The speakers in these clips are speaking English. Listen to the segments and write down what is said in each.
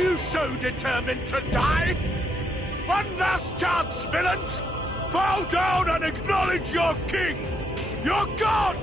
you so determined to die? One last chance, villains! Bow down and acknowledge your king! Your god!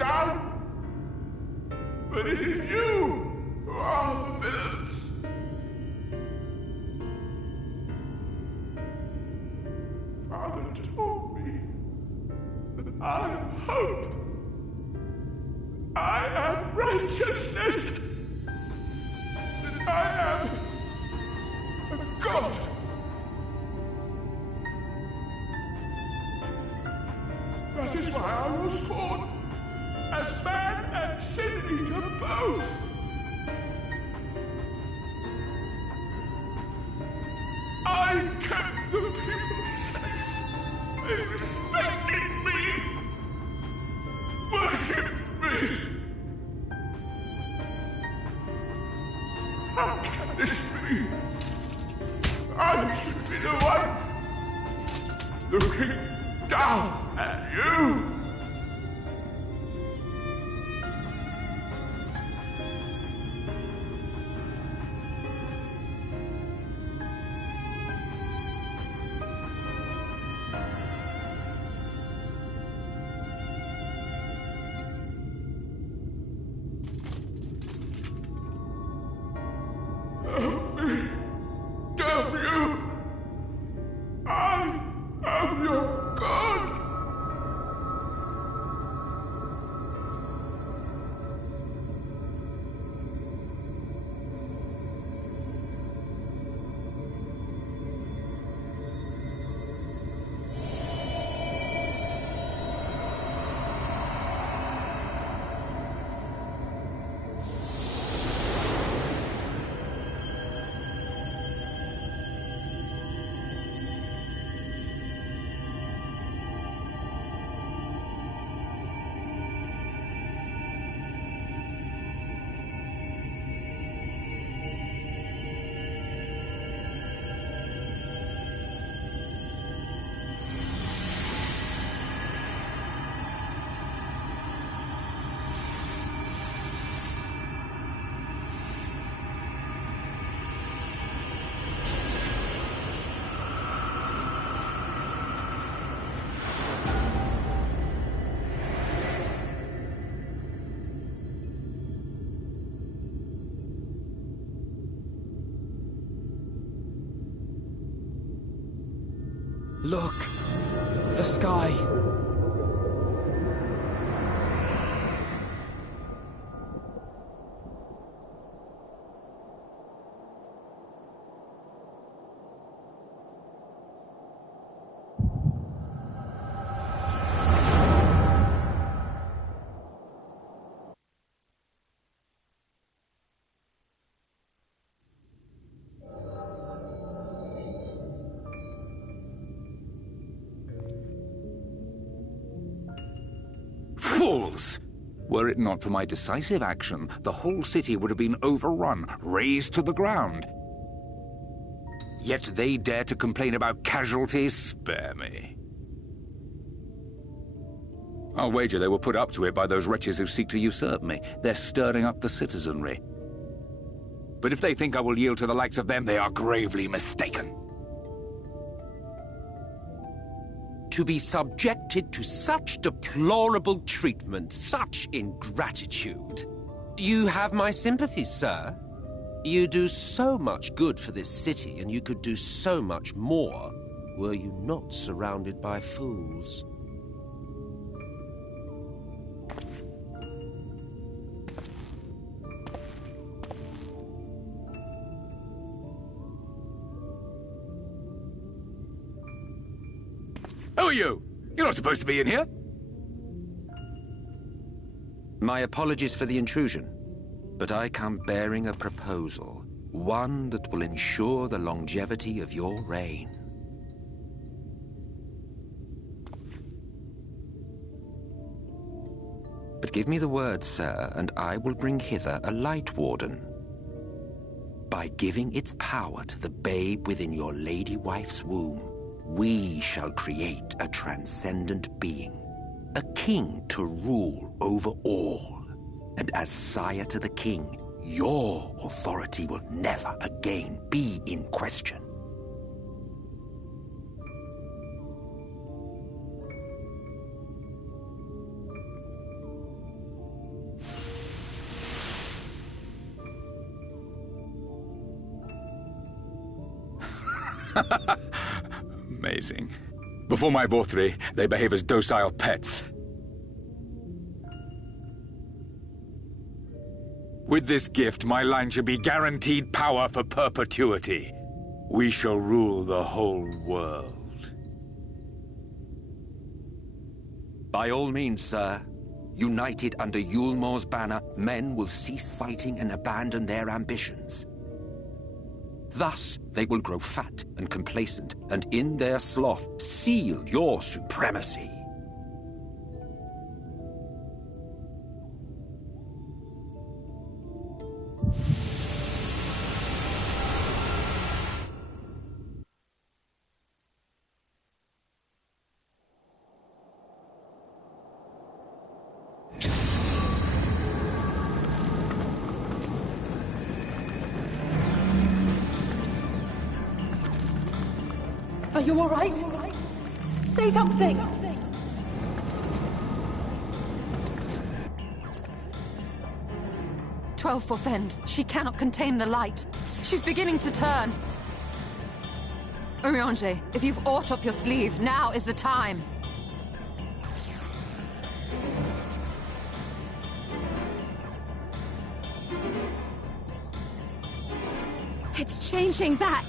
down. But it is you who are the villains. Father told me that I am hope. I am righteousness. That I am a god. That is why I was born, as man and sin eater both. I kept the people safe. They respected me, worshipped me. How can this be? I should be the one looking down at you. Look! The sky! Fools! Were it not for my decisive action, the whole city would have been overrun, razed to the ground. Yet they dare to complain about casualties? Spare me. I'll wager they were put up to it by those wretches who seek to usurp me. They're stirring up the citizenry. But if they think I will yield to the likes of them, they are gravely mistaken. To be subjected to such deplorable treatment, such ingratitude. You have my sympathies, sir. You do so much good for this city, and you could do so much more were you not surrounded by fools. Who are you? You're not supposed to be in here. My apologies for the intrusion, but I come bearing a proposal, one that will ensure the longevity of your reign. But give me the word, sir, and I will bring hither a light warden. By giving its power to the babe within your lady wife's womb, we shall create a transcendent being, a king to rule over all. And as sire to the king, your authority will never again be in question. Amazing. Before my Vothri, they behave as docile pets. With this gift, my line should be guaranteed power for perpetuity. We shall rule the whole world. By all means, sir. United under Yulmor's banner, men will cease fighting and abandon their ambitions. Thus, they will grow fat and complacent, and in their sloth, seal your supremacy. Are you all right? Say something! "12 for Fend. She cannot contain the light. She's beginning to turn. Eorzea, if you've aught up your sleeve, now is the time. It's changing back!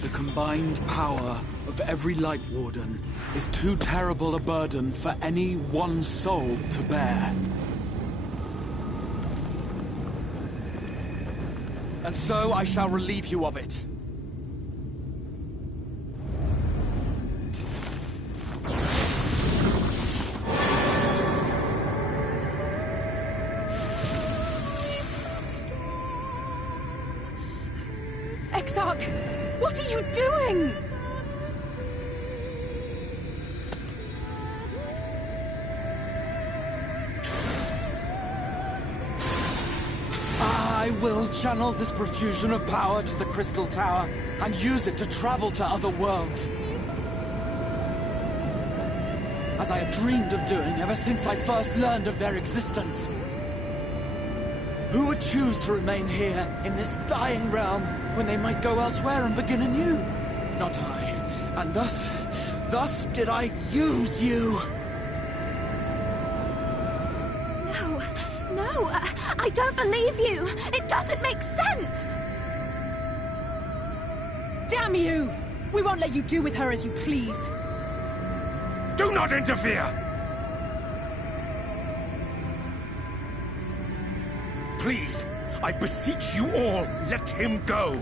The combined power of every Light Warden is too terrible a burden for any one soul to bear. And so I shall relieve you of it. Exarch! What are you doing? I will channel this profusion of power to the Crystal Tower and use it to travel to other worlds. As I have dreamed of doing ever since I first learned of their existence. Who would choose to remain here in this dying realm when they might go elsewhere and begin anew? Not I. And thus did I use you. No, I don't believe you! It doesn't make sense! Damn you! We won't let you do with her as you please. Do not interfere! Please, I beseech you all, let him go!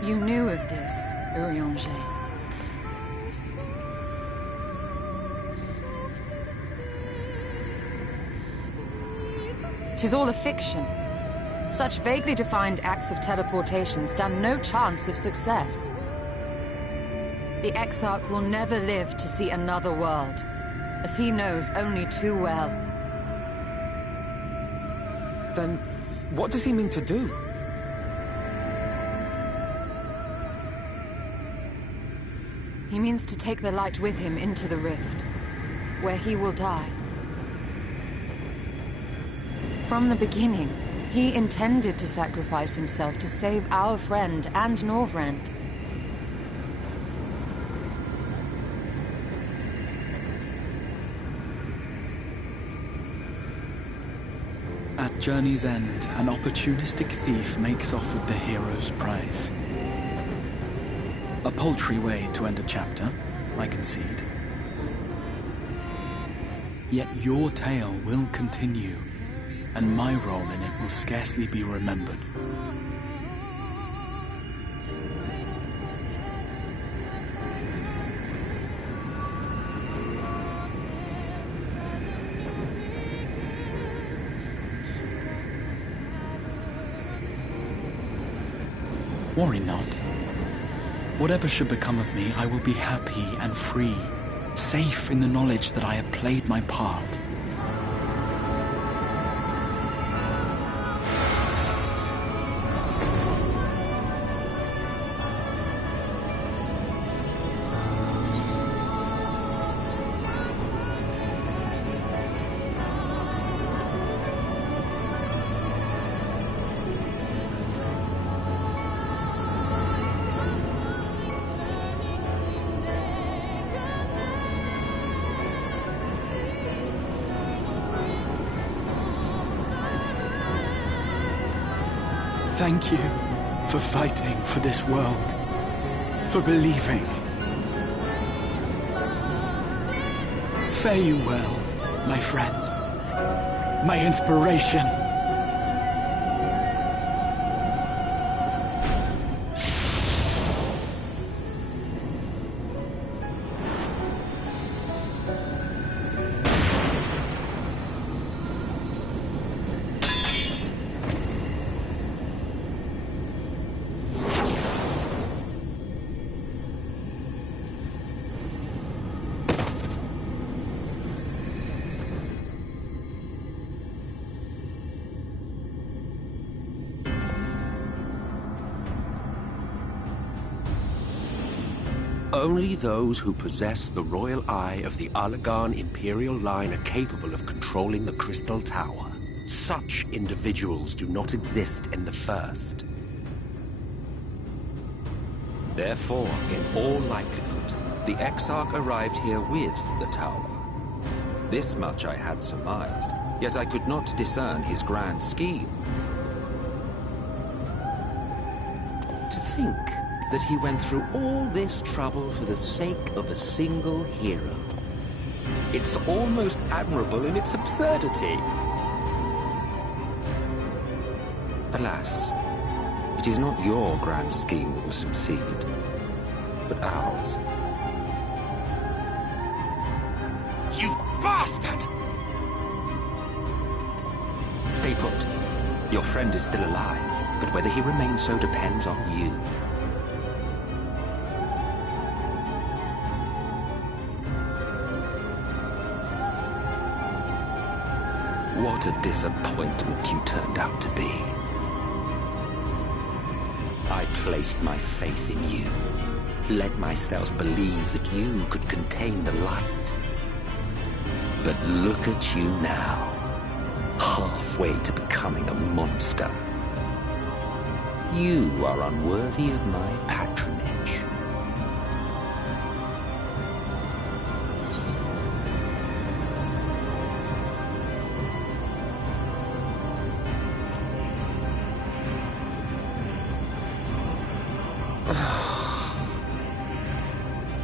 You knew of this, Eorzea. "'Tis all a fiction. Such vaguely defined acts of teleportation stand no chance of success. The Exarch will never live to see another world, as he knows only too well." Then, what does he mean to do? He means to take the light with him into the rift, where he will die. From the beginning, he intended to sacrifice himself to save our friend and Norvrend. At journey's end, an opportunistic thief makes off with the hero's prize. A paltry way to end a chapter, I concede. Yet your tale will continue, and my role in it will scarcely be remembered. Worry not. Whatever should become of me, I will be happy and free safe in the knowledge that I have played my part. Thank you for fighting for this world, for believing. Fare you well, my friend, my inspiration. Only those who possess the royal eye of the Allagan Imperial line are capable of controlling the Crystal Tower. Such individuals do not exist in the First. Therefore, in all likelihood, the Exarch arrived here with the tower. This much I had surmised, yet I could not discern his grand scheme. To think that he went through all this trouble for the sake of a single hero. It's almost admirable in its absurdity. Alas, it is not your grand scheme that will succeed, but ours. You bastard! Stay put. Your friend is still alive, but whether he remains so depends on you. What a disappointment you turned out to be. I placed my faith in you, let myself believe that you could contain the light. But look at you now, halfway to becoming a monster. You are unworthy of my patronage.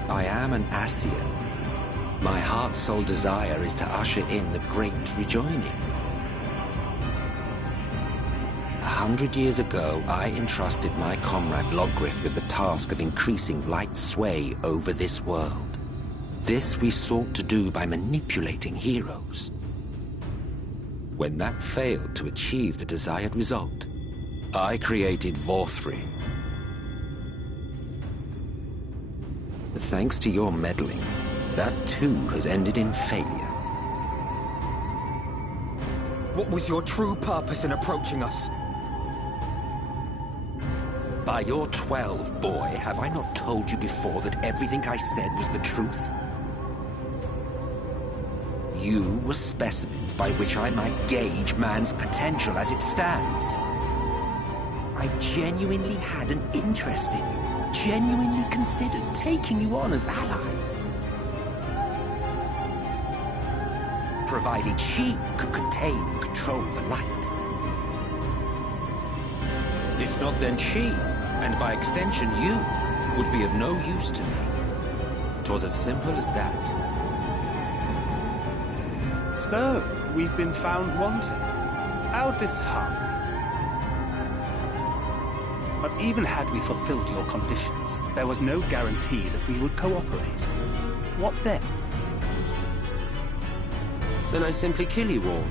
I am an Ascian. My heart's sole desire is to usher in the great rejoining. 100 years ago, I entrusted my comrade Logriff with the task of increasing light's sway over this world. This we sought to do by manipulating heroes. When that failed to achieve the desired result, I created Vorthri. Thanks to your meddling, that too has ended in failure. What was your true purpose in approaching us? By your 12, boy, have I not told you before that everything I said was the truth? You were specimens by which I might gauge man's potential as it stands. I genuinely had an interest in you. Genuinely considered taking you on as allies. Provided she could contain and control the light. If not, then she, and by extension you, would be of no use to me. 'Twas as simple as that. So, we've been found wanting. How disheartening. But even had we fulfilled your conditions, there was no guarantee that we would cooperate. What then? Then I simply kill you all.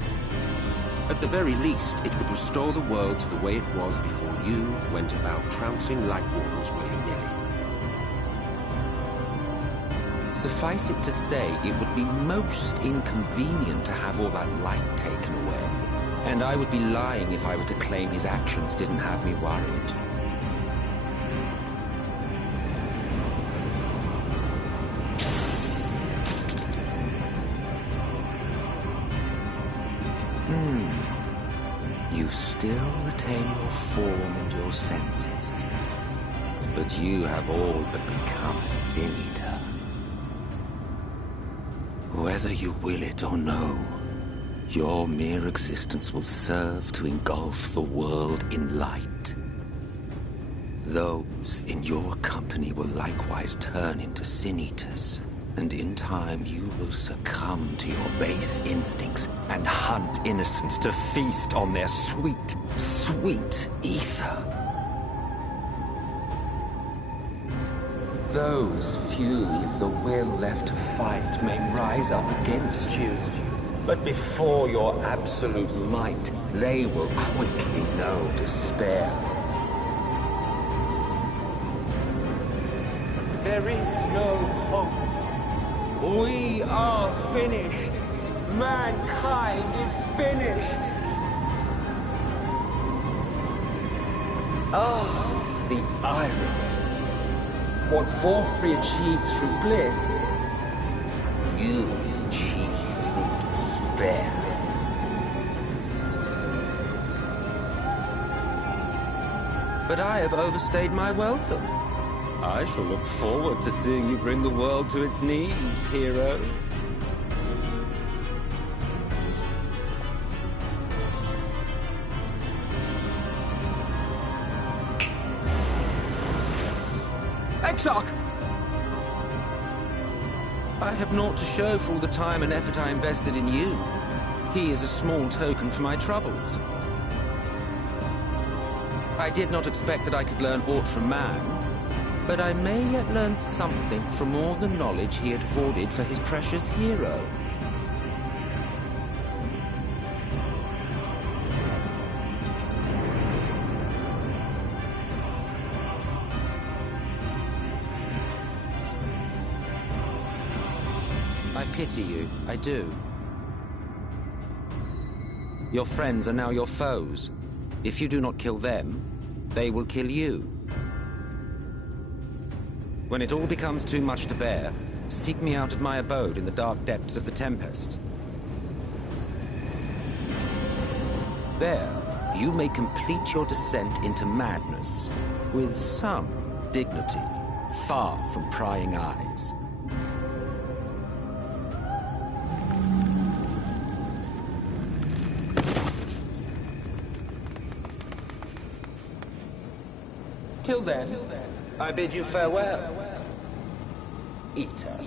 At the very least, it would restore the world to the way it was before you went about trouncing Lightwalkers willy-nilly. Suffice it to say, it would be most inconvenient to have all that light taken away. And I would be lying if I were to claim his actions didn't have me worried. You still retain your form and your senses. But you have all but become a sin eater. Whether you will it or no, your mere existence will serve to engulf the world in light. Those in your company will likewise turn into sin eaters. And in time, you will succumb to your base instincts and hunt innocents to feast on their sweet, sweet ether. Those few with the will left to fight may rise up against you. But before your absolute might, they will quickly know despair. There is no hope. We are finished. Mankind is finished. Ah, the irony. What Forthry achieved through bliss, you achieved through despair. But I have overstayed my welcome. I shall look forward to seeing you bring the world to its knees, hero. Exarch! I have naught to show for all the time and effort I invested in you. He is a small token for my troubles. I did not expect that I could learn aught from man, but I may yet learn something from all the knowledge he had hoarded for his precious hero. I pity you, I do. Your friends are now your foes. If you do not kill them, they will kill you. When it all becomes too much to bear, seek me out at my abode in the dark depths of the Tempest. There, you may complete your descent into madness with some dignity, far from prying eyes. Till then, I bid you farewell. Eater.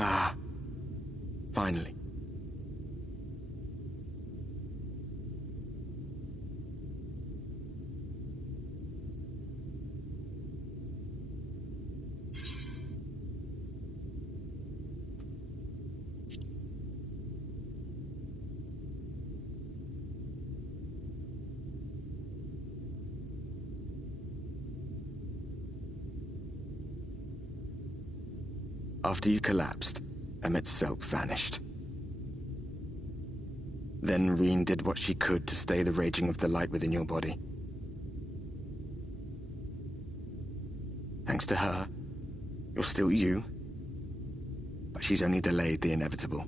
Ah, finally. After you collapsed, Emmet's self vanished. Then Reen did what she could to stay the raging of the light within your body. Thanks to her, you're still you, but she's only delayed the inevitable.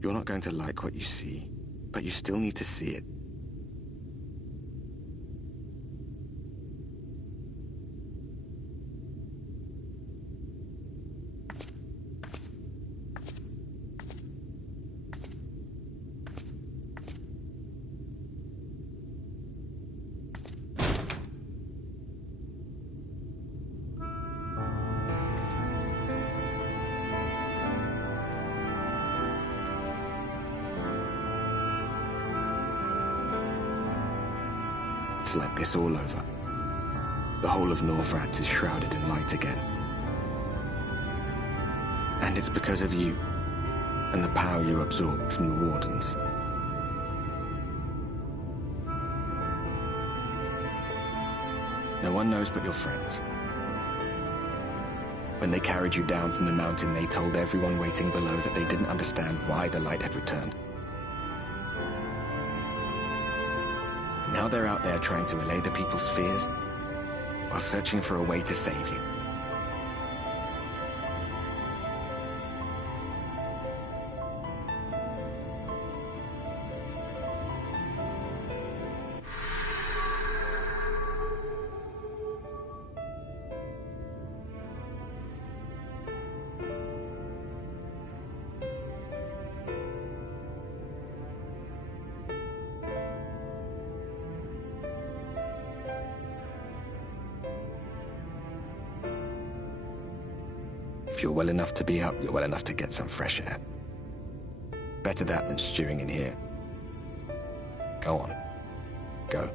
You're not going to like what you see, But you still need to see it. Like this all over. The whole of Northrats is shrouded in light again. And it's because of you, and the power you absorbed from the Wardens. No one knows but your friends. When they carried you down from the mountain, they told everyone waiting below that they didn't understand why the light had returned. Now they're out there trying to allay the people's fears, while searching for a way to save you. If you're well enough to be up, you're well enough to get some fresh air. Better that than stewing in here. Go on. Go.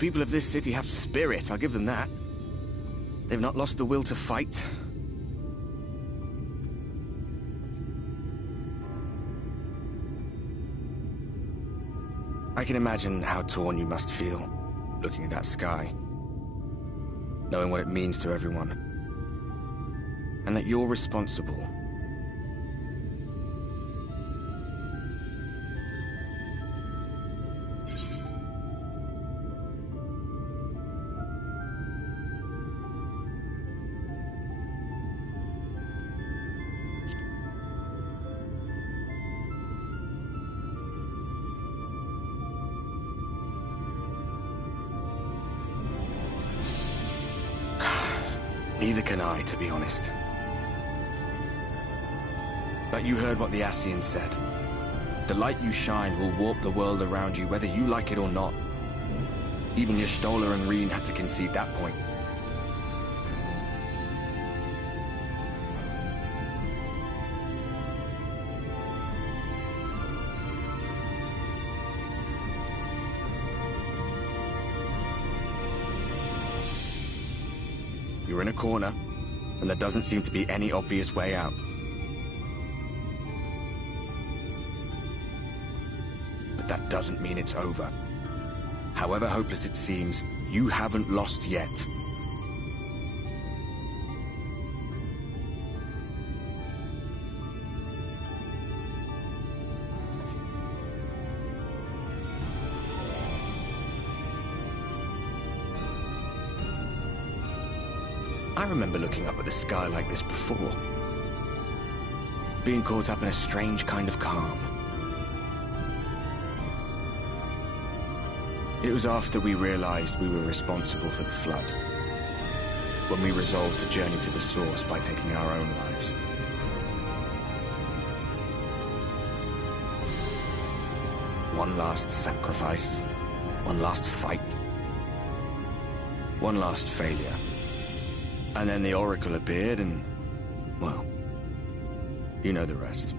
people of this city have spirit, I'll give them that. They've not lost the will to fight. I can imagine how torn you must feel, looking at that sky, knowing what it means to everyone, and that you're responsible. Neither can I, to be honest. But you heard what the Ascians said. The light you shine will warp the world around you, whether you like it or not. Even Y'shtola and Reen had to concede that point. You're in a corner, and there doesn't seem to be any obvious way out. But that doesn't mean it's over. However hopeless it seems, you haven't lost yet. I remember looking up at the sky like this before. Being caught up in a strange kind of calm. It was after we realized we were responsible for the flood. When we resolved to journey to the source by taking our own lives. One last sacrifice. One last fight. One last failure. And then the Oracle appeared and, well, you know the rest.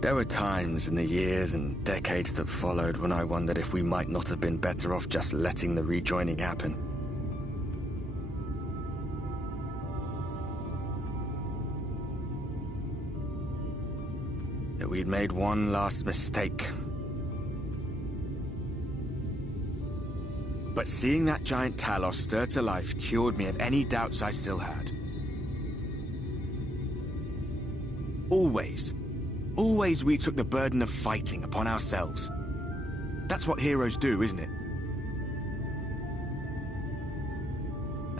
There were times in the years and decades that followed when I wondered if we might not have been better off just letting the rejoining happen. That we'd made one last mistake. But seeing that giant Talos stir to life cured me of any doubts I still had. Always we took the burden of fighting upon ourselves. That's what heroes do, isn't it?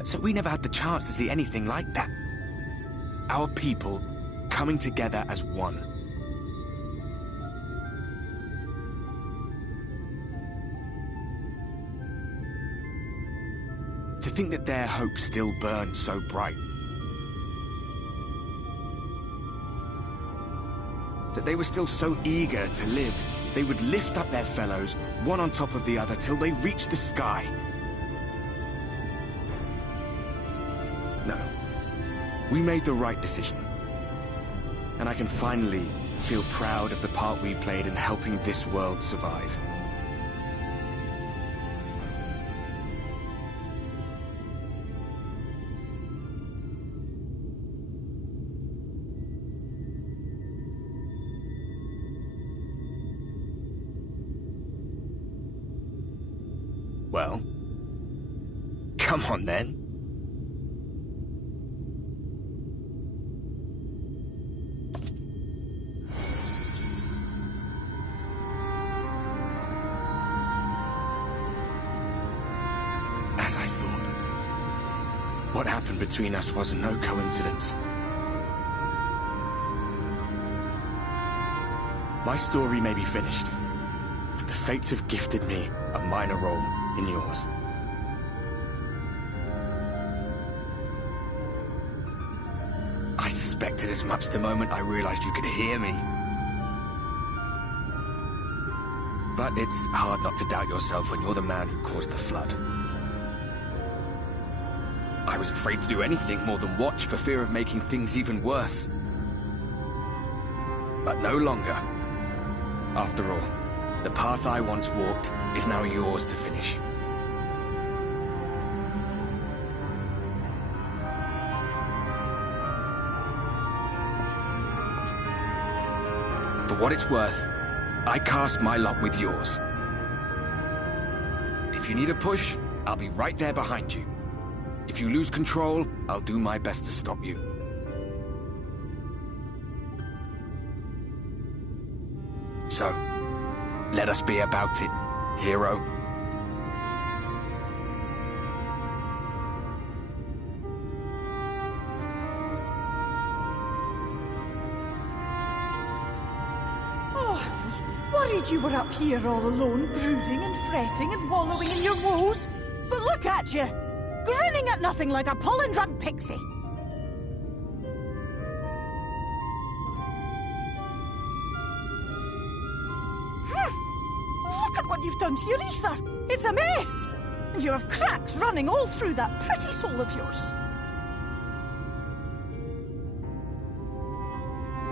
So we never had the chance to see anything like that. Our people coming together as one. To think that their hope still burned so bright. That they were still so eager to live, they would lift up their fellows, one on top of the other, till they reached the sky. No. We made the right decision. And I can finally feel proud of the part we played in helping this world survive. Well, come on then. As I thought, what happened between us was no coincidence. My story may be finished, but the fates have gifted me a minor role in yours. I suspected as much the moment I realized you could hear me. But it's hard not to doubt yourself when you're the man who caused the flood. I was afraid to do anything more than watch for fear of making things even worse. But no longer. After all, The path I once walked is now yours to finish. For what it's worth, I cast my lot with yours. If you need a push, I'll be right there behind you. If you lose control, I'll do my best to stop you. So, let us be about it, hero. You were up here all alone, brooding and fretting and wallowing in your woes. But look at you, grinning at nothing like a pollen-drunk pixie. Look at what you've done to your ether. It's a mess. And you have cracks running all through that pretty soul of yours.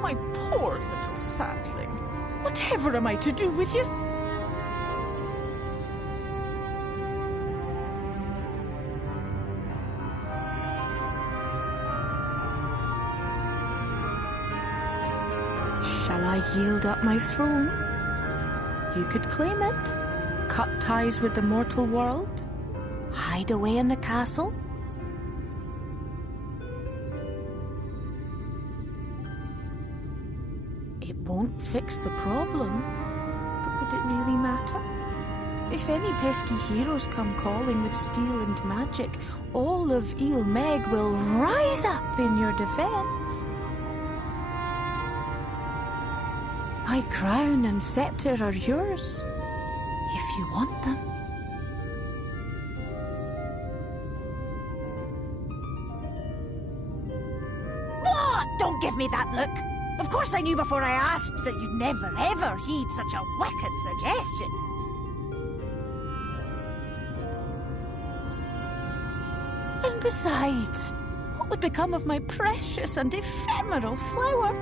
My poor little sapling. Whatever am I to do with you? Shall I yield up my throne? You could claim it, cut ties with the mortal world, hide away in the castle. It won't fix the problem, but would it really matter? If any pesky heroes come calling with steel and magic, all of Il Meg will rise up in your defense. My crown and scepter are yours, if you want them. What? Don't give me that look! Of course I knew before I asked that you'd never ever heed such a wicked suggestion. And besides, what would become of my precious and ephemeral flower?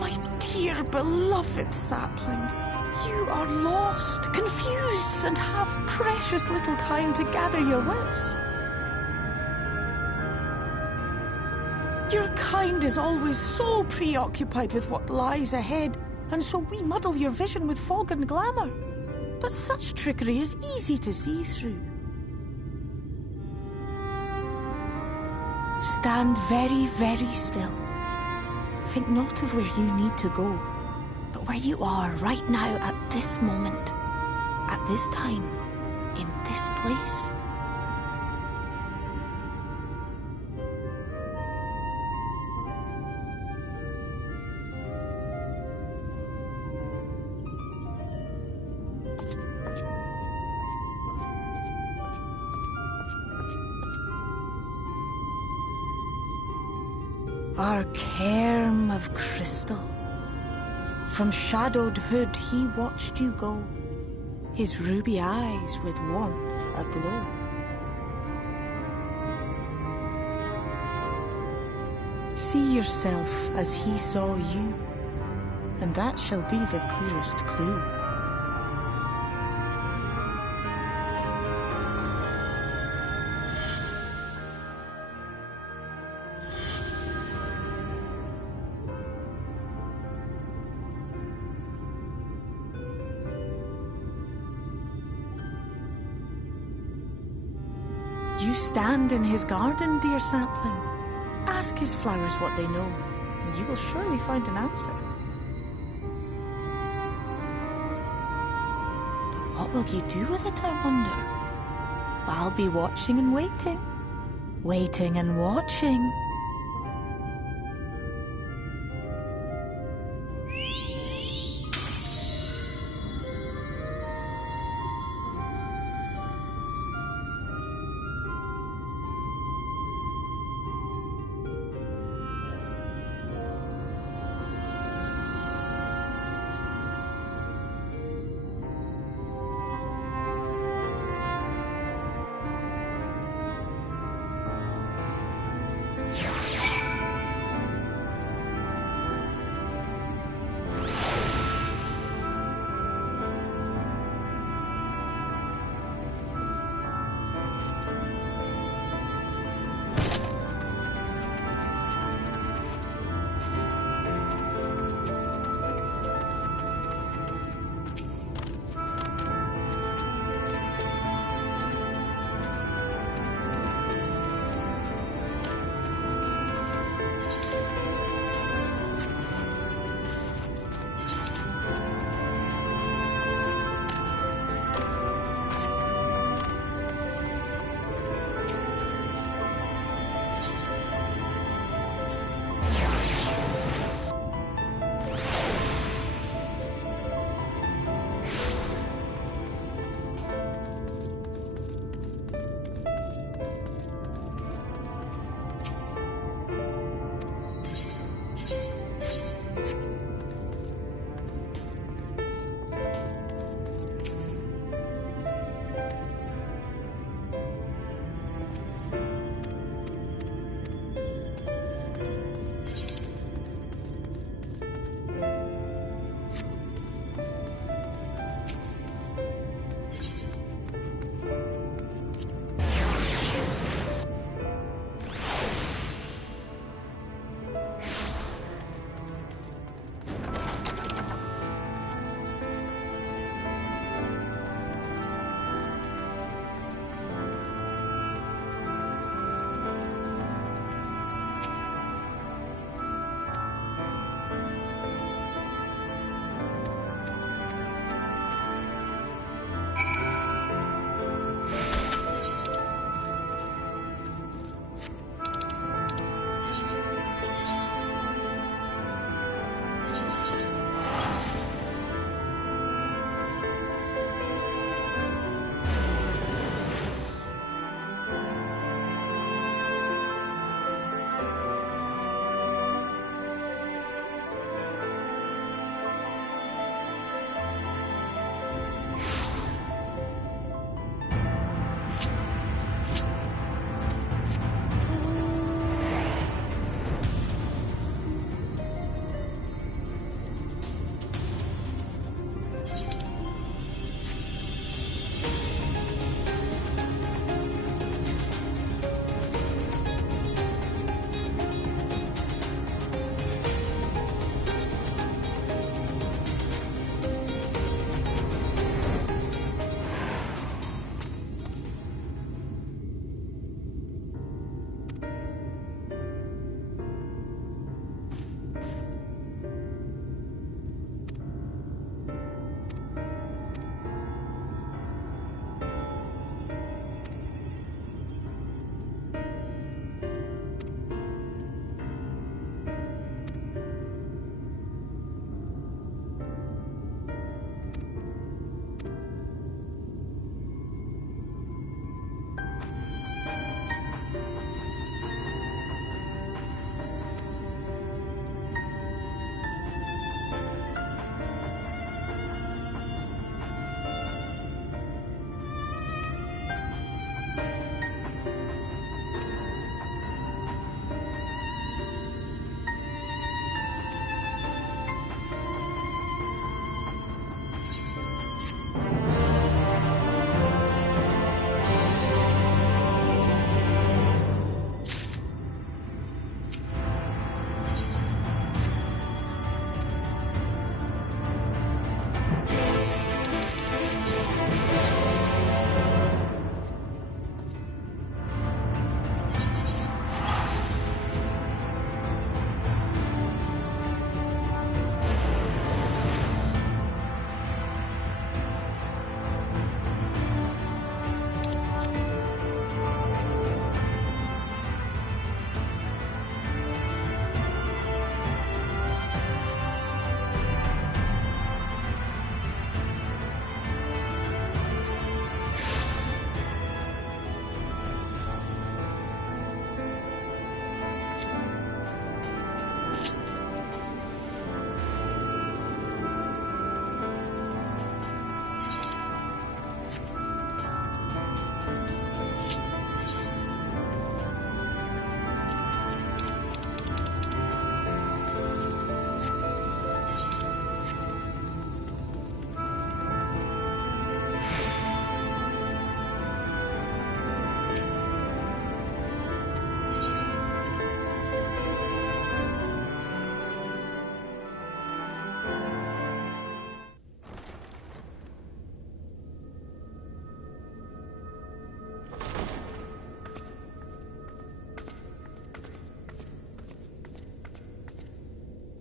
My dear beloved sapling. You are lost, confused, and have precious little time to gather your wits. Your kind is always so preoccupied with what lies ahead, and so we muddle your vision with fog and glamour. But such trickery is easy to see through. Stand very, very still. Think not of where you need to go, but where you are right now at this moment, at this time, in this place. Our cairn of crystal. From shadowed hood he watched you go, his ruby eyes with warmth aglow. See yourself as he saw you, and that shall be the clearest clue. You stand in his garden, dear sapling. Ask his flowers what they know, and you will surely find an answer. But what will you do with it, I wonder? I'll be watching and waiting. Waiting and watching.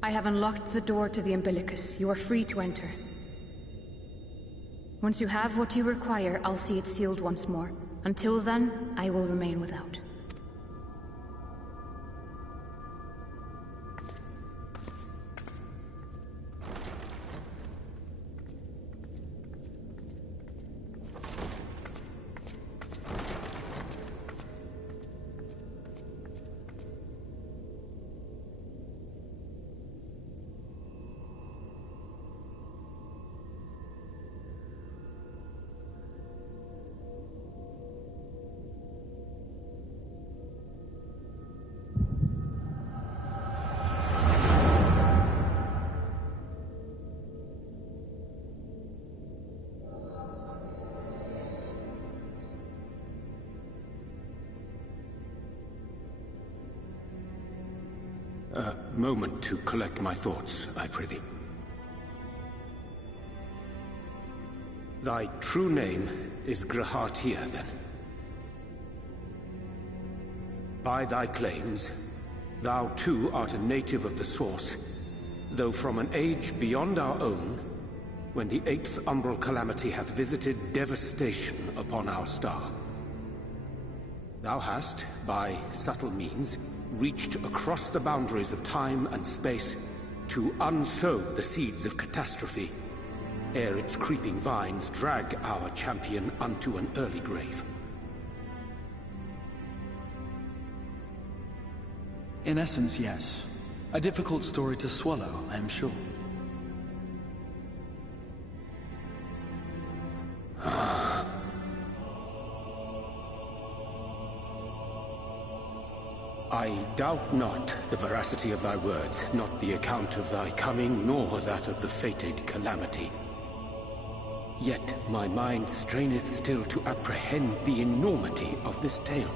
I have unlocked the door to the umbilicus. You are free to enter. Once you have what you require, I'll see it sealed once more. Until then, I will remain without. A moment to collect my thoughts, I prithee. Thy true name is Grahatia, then. By thy claims, thou too art a native of the Source, though from an age beyond our own, when the 8th umbral calamity hath visited devastation upon our star. Thou hast, by subtle means, reached across the boundaries of time and space to unsow the seeds of catastrophe, ere its creeping vines drag our champion unto an early grave. In essence, yes. A difficult story to swallow, I am sure. I doubt not the veracity of thy words, not the account of thy coming, nor that of the fated calamity. Yet my mind straineth still to apprehend the enormity of this tale.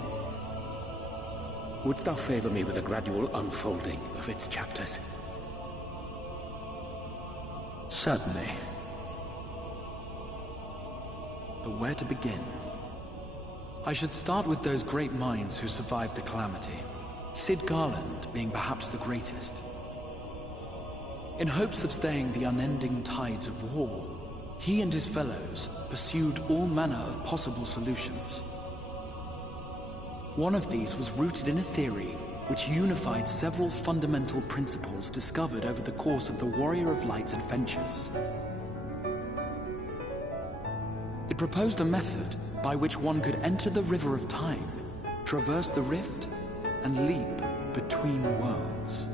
Wouldst thou favor me with a gradual unfolding of its chapters? Certainly. But where to begin? I should start with those great minds who survived the calamity. Cid Garland being perhaps the greatest. In hopes of staying the unending tides of war, he and his fellows pursued all manner of possible solutions. One of these was rooted in a theory which unified several fundamental principles discovered over the course of the Warrior of Light's adventures. It proposed a method by which one could enter the River of Time, traverse the rift, and leap between worlds.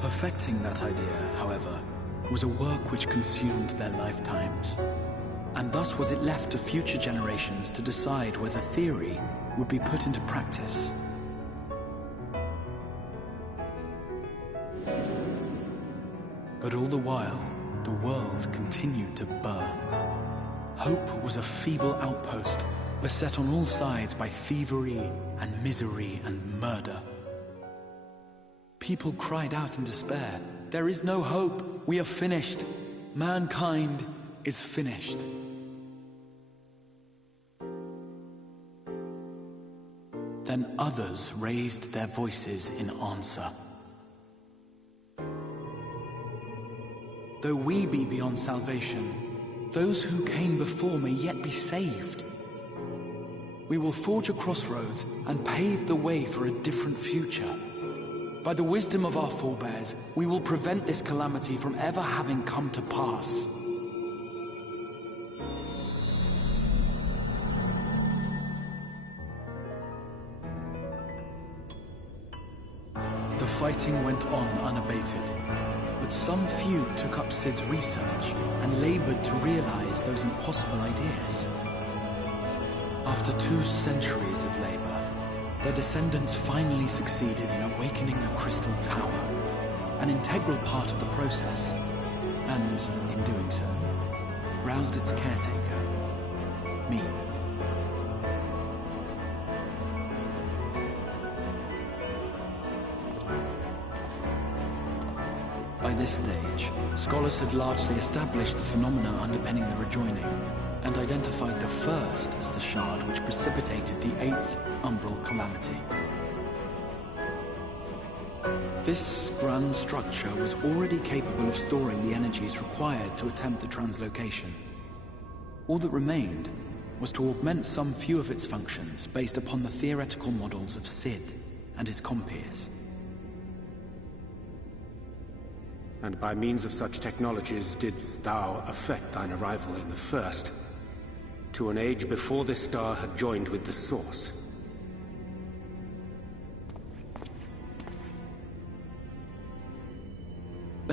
Perfecting that idea, however, was a work which consumed their lifetimes, and thus was it left to future generations to decide whether theory would be put into practice. But all the while, the world continued to burn. Hope was a feeble outpost, beset on all sides by thievery and misery and murder. People cried out in despair, "There is no hope, we are finished. Mankind is finished." Then others raised their voices in answer. Though we be beyond salvation, those who came before may yet be saved. We will forge a crossroads and pave the way for a different future. By the wisdom of our forebears, we will prevent this calamity from ever having come to pass. The fighting went on unabated, but some few took up Cid's research and labored to realize those impossible ideas. After 2 centuries of labor, their descendants finally succeeded in awakening the Crystal Tower, an integral part of the process, and, in doing so, roused its caretaker, me. By this stage, scholars had largely established the phenomena underpinning the rejoining, and identified the first as the shard which precipitated the 8th umbral calamity. This grand structure was already capable of storing the energies required to attempt the translocation. All that remained was to augment some few of its functions based upon the theoretical models of Sid and his compeers. And by means of such technologies didst thou effect thine arrival in the first, to an age before this star had joined with the Source.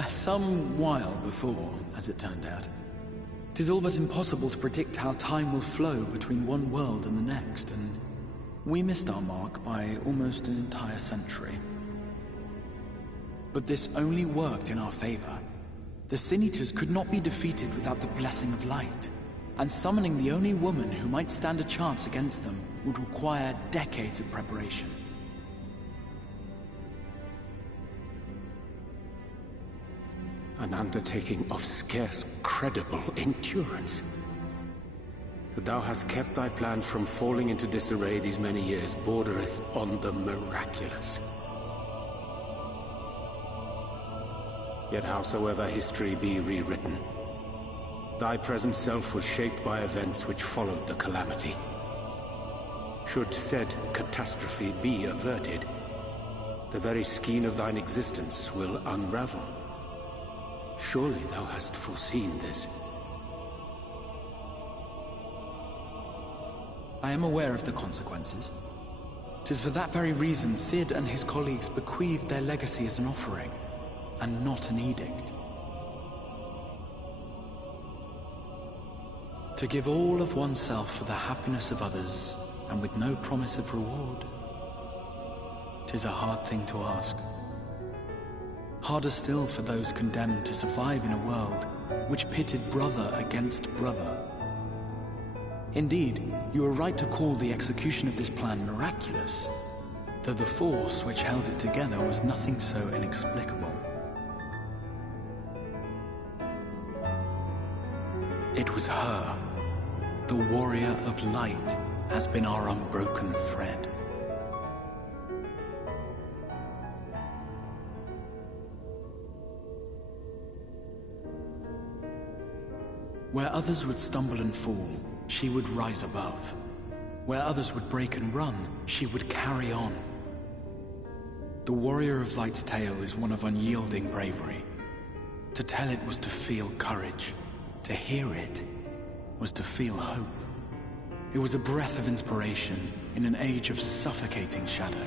Some while before, as it turned out. 'Tis all but impossible to predict how time will flow between one world and the next, and we missed our mark by almost an entire century. But this only worked in our favor. The Sin Eaters could not be defeated without the blessing of light, and summoning the only woman who might stand a chance against them would require decades of preparation. An undertaking of scarce credible endurance. That thou hast kept thy plan from falling into disarray these many years bordereth on the miraculous. Yet howsoever history be rewritten, thy present self was shaped by events which followed the calamity. Should said catastrophe be averted, the very skein of thine existence will unravel. Surely thou hast foreseen this. I am aware of the consequences. 'Tis for that very reason Sid and his colleagues bequeathed their legacy as an offering, and not an edict. To give all of oneself for the happiness of others, and with no promise of reward. 'Tis a hard thing to ask. Harder still for those condemned to survive in a world which pitted brother against brother. Indeed, you are right to call the execution of this plan miraculous, though the force which held it together was nothing so inexplicable. It was her. The warrior of light has been our unbroken thread. Where others would stumble and fall, she would rise above. Where others would break and run, she would carry on. The Warrior of Light's tale is one of unyielding bravery. To tell it was to feel courage. To hear it was to feel hope. It was a breath of inspiration in an age of suffocating shadow.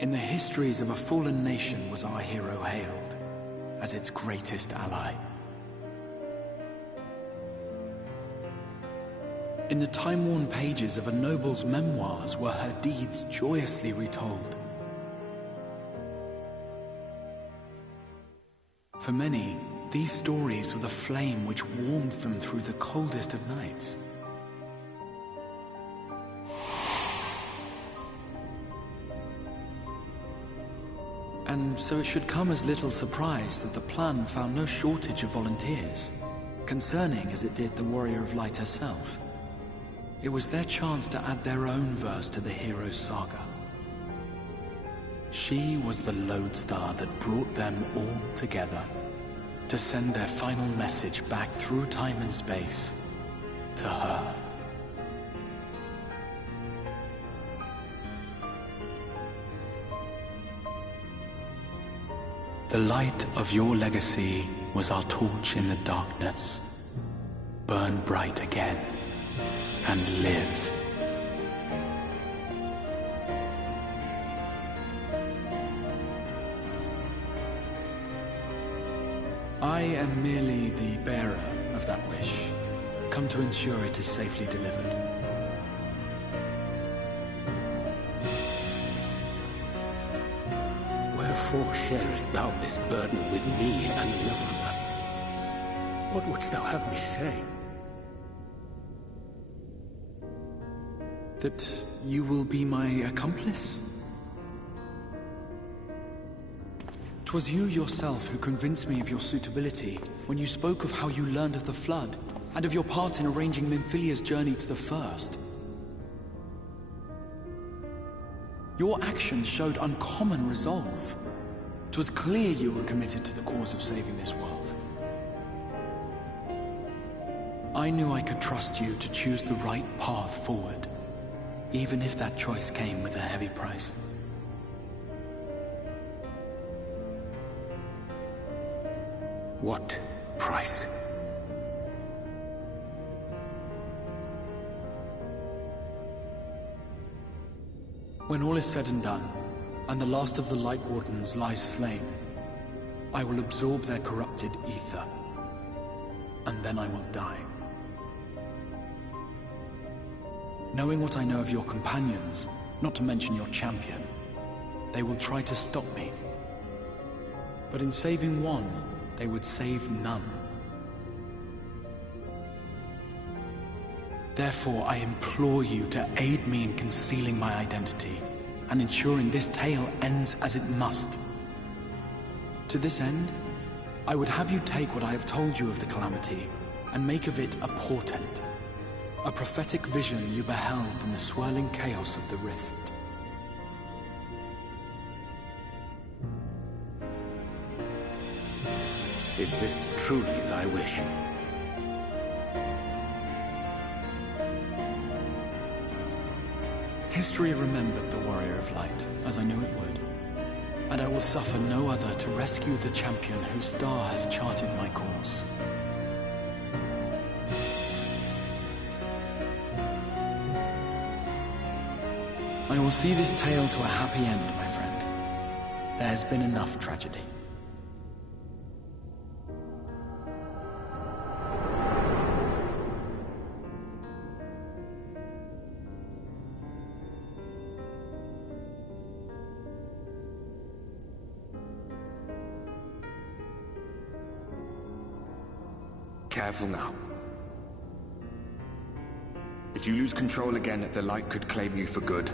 In the histories of a fallen nation was our hero hailed as its greatest ally. In the time-worn pages of a noble's memoirs were her deeds joyously retold. For many, these stories were the flame which warmed them through the coldest of nights. And so it should come as little surprise that the plan found no shortage of volunteers, concerning as it did the Warrior of Light herself. It was their chance to add their own verse to the hero's saga. She was the lodestar that brought them all together to send their final message back through time and space to her. The light of your legacy was our torch in the darkness. Burn bright again and live. I am merely the bearer of that wish, come to ensure it is safely delivered. Wherefore sharest thou this burden with me and no other? What wouldst thou have me say? That you will be my accomplice? 'Twas you yourself who convinced me of your suitability when you spoke of how you learned of the Flood and of your part in arranging Minfilia's journey to the First. Your actions showed uncommon resolve. 'Twas clear you were committed to the cause of saving this world. I knew I could trust you to choose the right path forward, even if that choice came with a heavy price. What price? When all is said and done, and the last of the Light Wardens lies slain, I will absorb their corrupted ether, and then I will die. Knowing what I know of your companions, not to mention your champion, they will try to stop me. But in saving one, they would save none. Therefore, I implore you to aid me in concealing my identity and ensuring this tale ends as it must. To this end, I would have you take what I have told you of the Calamity and make of it a portent, a prophetic vision you beheld in the swirling chaos of the Rift. Is this truly thy wish? History remembered the Warrior of Light, as I knew it would. And I will suffer no other to rescue the champion whose star has charted my course. I will see this tale to a happy end, my friend. There has been enough tragedy. Careful now. If you lose control again, the light could claim you for good.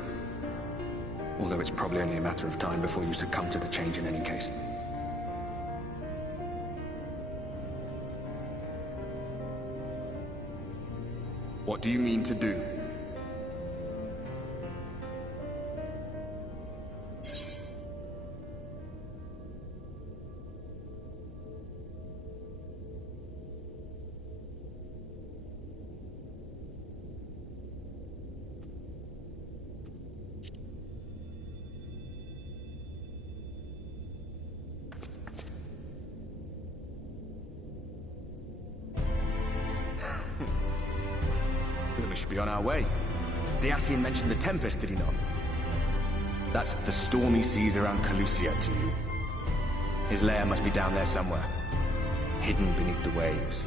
Although it's probably only a matter of time before you succumb to the change in any case. What do you mean to do? We should be on our way. Dacian mentioned the Tempest, did he not? That's the stormy seas around Calusia to you. His lair must be down there somewhere, hidden beneath the waves.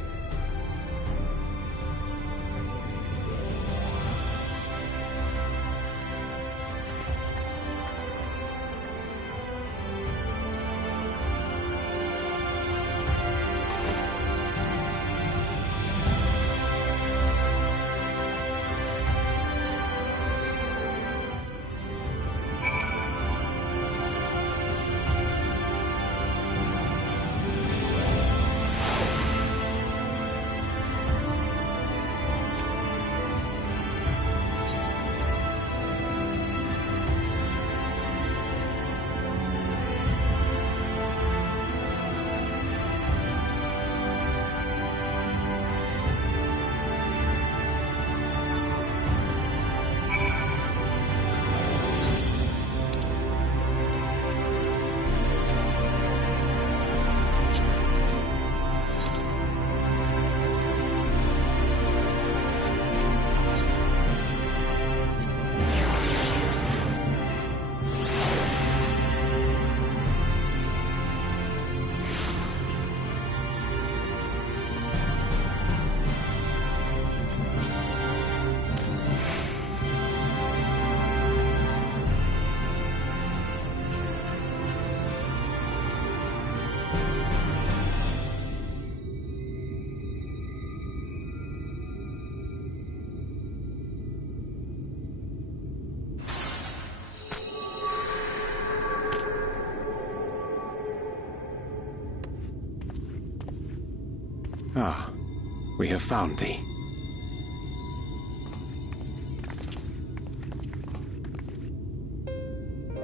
Ah, we have found thee.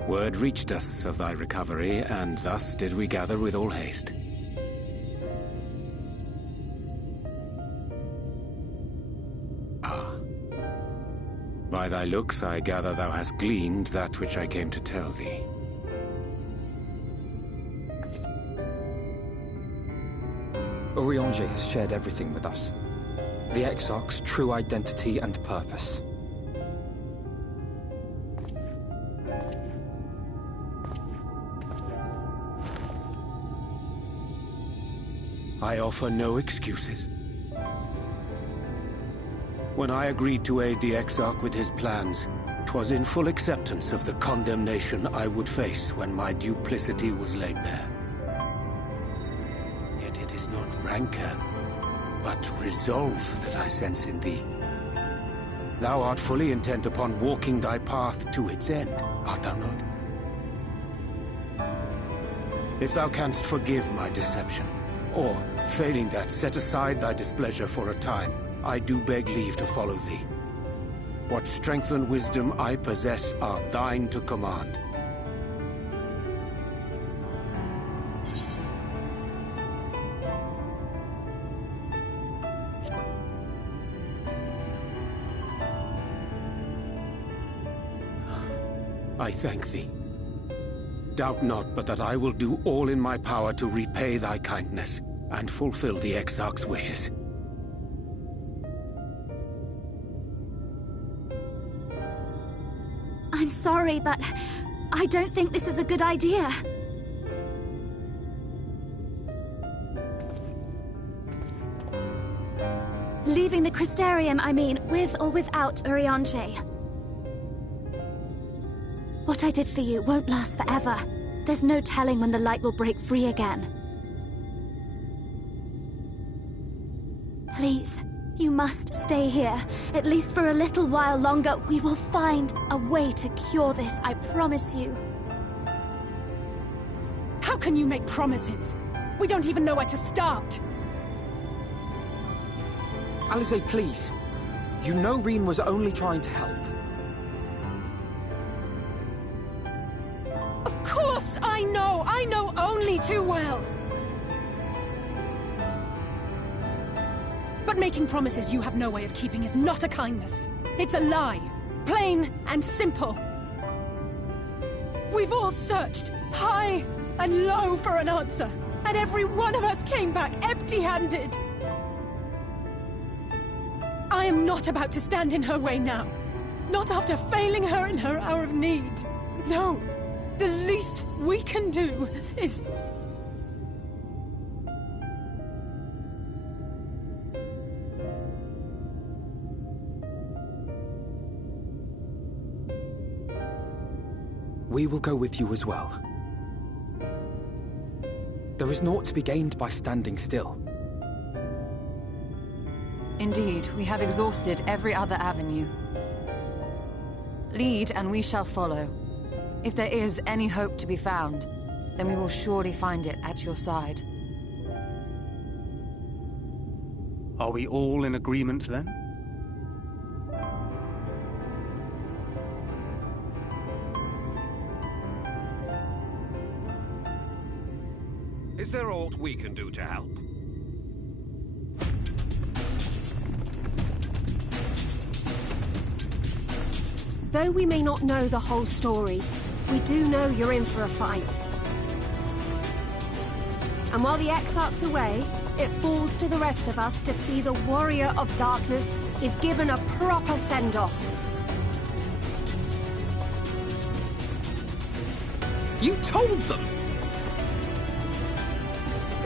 Word reached us of thy recovery, and thus did we gather with all haste. Ah. By thy looks, I gather thou hast gleaned that which I came to tell thee. Eorzea has shared everything with us. The Exarch's true identity and purpose. I offer no excuses. When I agreed to aid the Exarch with his plans, 'twas in full acceptance of the condemnation I would face when my duplicity was laid bare. Yet it is not rancor, but resolve that I sense in thee. Thou art fully intent upon walking thy path to its end, art thou not? If thou canst forgive my deception, or, failing that, set aside thy displeasure for a time, I do beg leave to follow thee. What strength and wisdom I possess are thine to command. I thank thee. Doubt not but that I will do all in my power to repay thy kindness and fulfill the Exarch's wishes. I'm sorry, but I don't think this is a good idea. Leaving the Crystarium, I mean, with or without Eorzea. What I did for you won't last forever. There's no telling when the light will break free again. Please, you must stay here. At least for a little while longer. We will find a way to cure this, I promise you. How can you make promises? We don't even know where to start. Alize, please. You know Reen was only trying to help. Of course I know! I know only too well! But making promises you have no way of keeping is not a kindness. It's a lie. Plain and simple. We've all searched high and low for an answer, and every one of us came back empty-handed. I am not about to stand in her way now. Not after failing her in her hour of need. No. The least we can do is... We will go with you as well. There is naught to be gained by standing still. Indeed, we have exhausted every other avenue. Lead, and we shall follow. If there is any hope to be found, then we will surely find it at your side. Are we all in agreement, then? Is there aught we can do to help? Though we may not know the whole story, we do know you're in for a fight. And while the Exarch's away, it falls to the rest of us to see the Warrior of Darkness is given a proper send-off. You told them!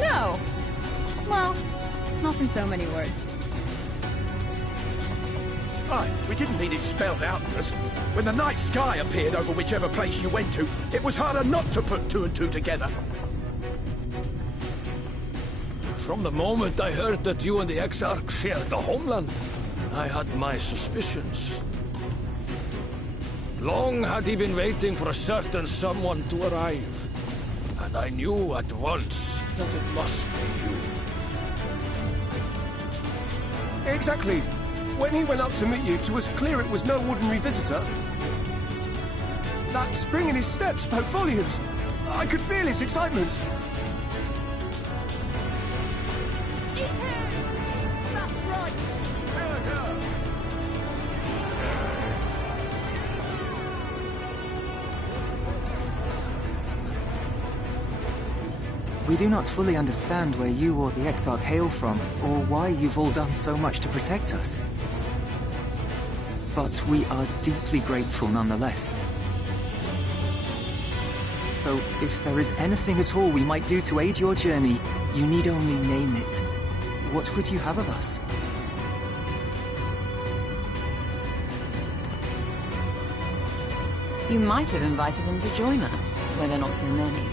No! Well, not in so many words. Aye, we didn't need it spelled out for us. When the night sky appeared over whichever place you went to, it was harder not to put two and two together. From the moment I heard that you and the Exarch shared the homeland, I had my suspicions. Long had he been waiting for a certain someone to arrive, and I knew at once that it must be you. Exactly. When he went up to meet you, 'twas clear it was no ordinary visitor. That spring in his step spoke volumes. I could feel his excitement. That's right! We do not fully understand where you or the Exarch hail from, or why you've all done so much to protect us. But we are deeply grateful nonetheless. So, if there is anything at all we might do to aid your journey, you need only name it. What would you have of us? You might have invited them to join us, where they're not so many.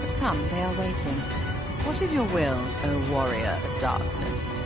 But come, they are waiting. What is your will, O warrior of darkness?